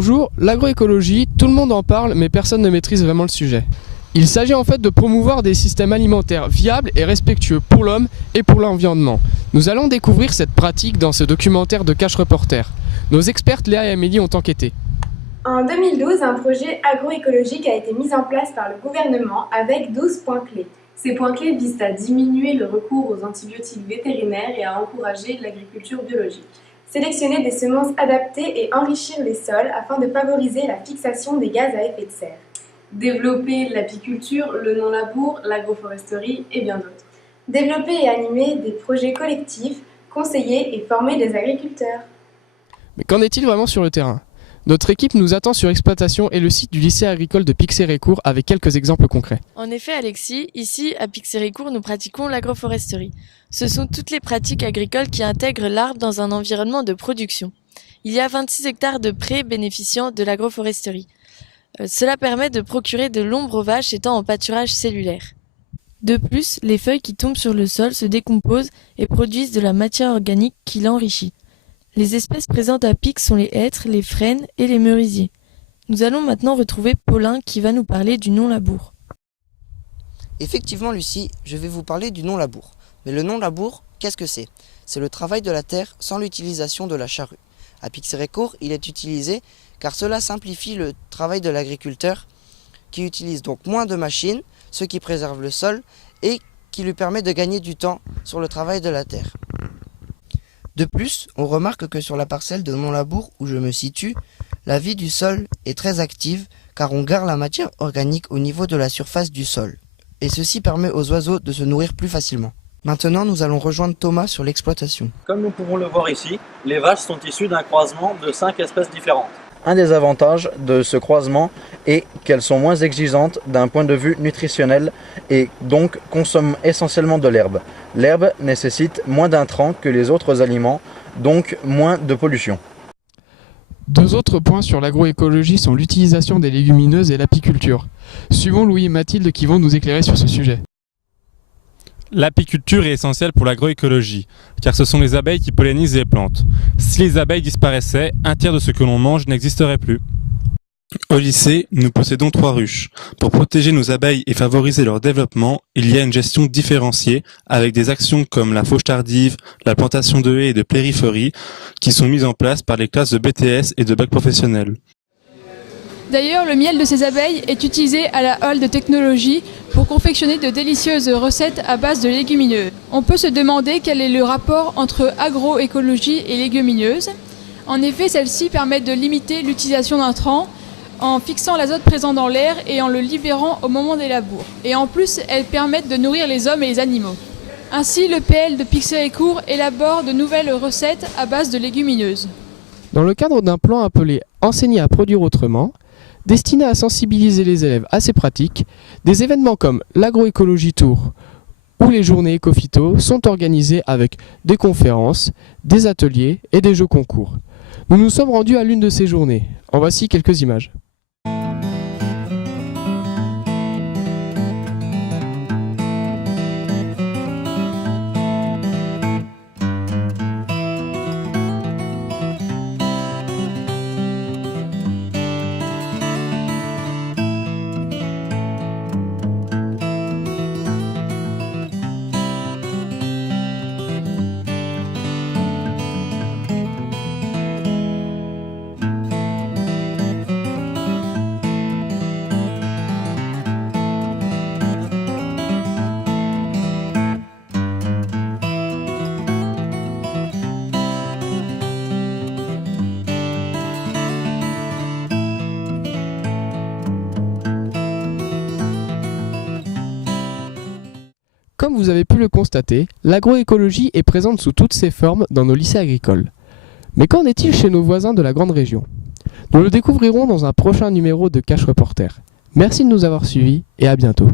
Bonjour, l'agroécologie, tout le monde en parle mais personne ne maîtrise vraiment le sujet. Il s'agit en fait de promouvoir des systèmes alimentaires viables et respectueux pour l'homme et pour l'environnement. Nous allons découvrir cette pratique dans ce documentaire de Cache Reporter. Nos expertes Léa et Amélie ont enquêté. En 2012, un projet agroécologique a été mis en place par le gouvernement avec 12 points clés. Ces points clés visent à diminuer le recours aux antibiotiques vétérinaires et à encourager l'agriculture biologique. Sélectionner des semences adaptées et enrichir les sols afin de favoriser la fixation des gaz à effet de serre. Développer l'apiculture, le non-labour, l'agroforesterie et bien d'autres. Développer et animer des projets collectifs, conseiller et former des agriculteurs. Mais qu'en est-il vraiment sur le terrain ? Notre équipe nous attend sur Exploitation et le site du lycée agricole de Pixérécourt avec quelques exemples concrets. En effet, Alexis, ici à Pixérécourt, nous pratiquons l'agroforesterie. Ce sont toutes les pratiques agricoles qui intègrent l'arbre dans un environnement de production. Il y a 26 hectares de prés bénéficiant de l'agroforesterie. Cela permet de procurer de l'ombre aux vaches étant en pâturage cellulaire. De plus, les feuilles qui tombent sur le sol se décomposent et produisent de la matière organique qui l'enrichit. Les espèces présentes à Pix sont les hêtres, les frênes et les merisiers. Nous allons maintenant retrouver Paulin qui va nous parler du non-labour. Effectivement Lucie, je vais vous parler du non-labour. Mais le non-labour, qu'est-ce que c'est ? C'est le travail de la terre sans l'utilisation de la charrue. À Pixérécourt, il est utilisé car cela simplifie le travail de l'agriculteur qui utilise donc moins de machines, ce qui préserve le sol et qui lui permet de gagner du temps sur le travail de la terre. De plus, on remarque que sur la parcelle de non-labour où je me situe, la vie du sol est très active car on garde la matière organique au niveau de la surface du sol. Et ceci permet aux oiseaux de se nourrir plus facilement. Maintenant, nous allons rejoindre Thomas sur l'exploitation. Comme nous pouvons le voir ici, les vaches sont issues d'un croisement de 5 espèces différentes. Un des avantages de ce croisement est qu'elles sont moins exigeantes d'un point de vue nutritionnel et donc consomment essentiellement de l'herbe. L'herbe nécessite moins d'intrants que les autres aliments, donc moins de pollution. Deux autres points sur l'agroécologie sont l'utilisation des légumineuses et l'apiculture. Suivons Louis et Mathilde qui vont nous éclairer sur ce sujet. L'apiculture est essentielle pour l'agroécologie, car ce sont les abeilles qui pollinisent les plantes. Si les abeilles disparaissaient, un tiers de ce que l'on mange n'existerait plus. Au lycée, nous possédons 3 ruches. Pour protéger nos abeilles et favoriser leur développement, il y a une gestion différenciée avec des actions comme la fauche tardive, la plantation de haies et de périphéries qui sont mises en place par les classes de BTS et de bac professionnel. D'ailleurs, le miel de ces abeilles est utilisé à la Hall de technologie pour confectionner de délicieuses recettes à base de légumineuses. On peut se demander quel est le rapport entre agroécologie et légumineuses. En effet, celles-ci permettent de limiter l'utilisation d'intrants en fixant l'azote présent dans l'air et en le libérant au moment des labours. Et en plus, elles permettent de nourrir les hommes et les animaux. Ainsi, le PL de Pixérécourt élabore de nouvelles recettes à base de légumineuses. Dans le cadre d'un plan appelé « Enseigner à produire autrement », destiné à sensibiliser les élèves à ces pratiques, des événements comme l'Agroécologie Tour ou les journées Éco-Phyto sont organisés avec des conférences, des ateliers et des jeux concours. Nous nous sommes rendus à l'une de ces journées. En voici quelques images. Comme vous avez pu le constater, l'agroécologie est présente sous toutes ses formes dans nos lycées agricoles. Mais qu'en est-il chez nos voisins de la grande région ? Nous le découvrirons dans un prochain numéro de Cache Reporter. Merci de nous avoir suivis et à bientôt.